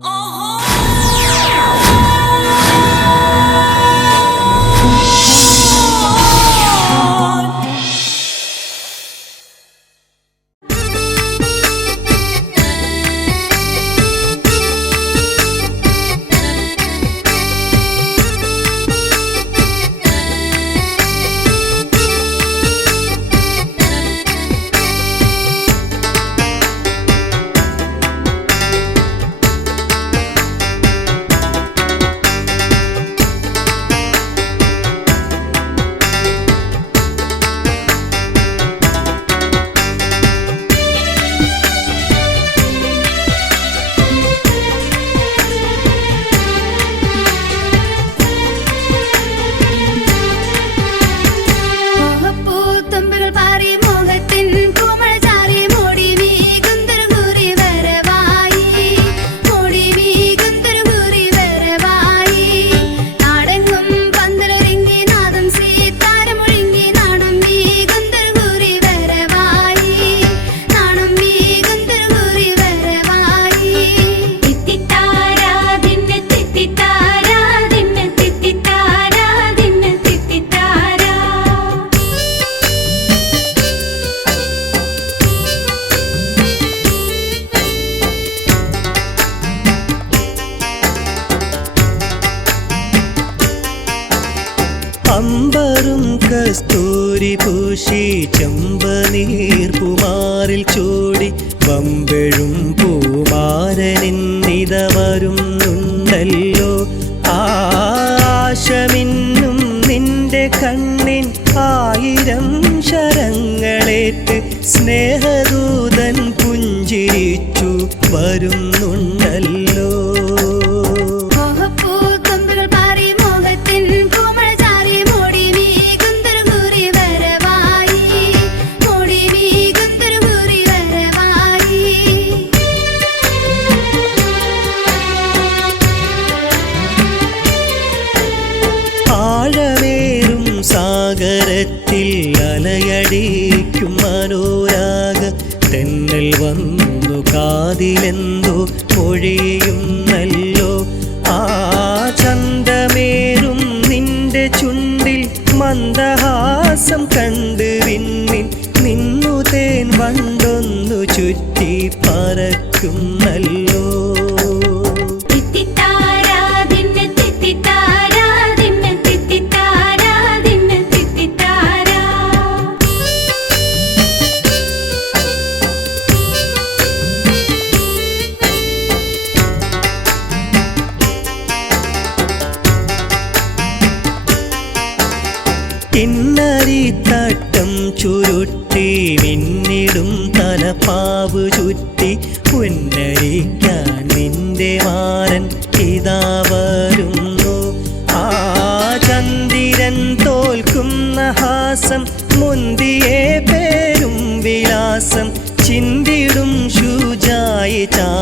Oh. അമ്പറും കസ്തൂരി പൂശി ചെമ്പനീർപ്പുമാറിൽ ചൂടി പമ്പഴും പൂമാരനിന്നിത വരുന്നുണ്ടല്ലോ ആശമിന്നും നിന്റെ കണ്ണിൻ ആയിരം ശരങ്ങളേറ്റ് സ്നേഹദൂതൻ പുഞ്ചിരിച്ചു വരുന്നുണ്ടല്ലോ സാഗരത്തിൽ അലയടിക്കും മനോരാഗ. തെന്നൽ വന്നു കാതിലെന്തോ പൊഴിയുന്നല്ലോ ആ ചന്തമേറും നിന്റെ ചുണ്ടിൽ മന്ദഹാസം കണ്ട് വിണ്ണിൻ നിന്നു തേൻ വണ്ടൊന്നു ചുറ്റി പറക്കുന്നല്ലോ കിന്നരിത്തട്ടം ചുരുട്ടി മിന്നിടും തലപ്പാവ് ചുറ്റി പുന്നരിക്കാൻ നിന്റെ മാരൻ ഇതാ വരുന്നു. ആ ചന്ദിരൻ തോൽക്കുന്ന ഹാസം മുന്തിയേ പേരും വിലാസം ചിന്തിടും ശുചായി ചാരത്തണഞ്ഞിടും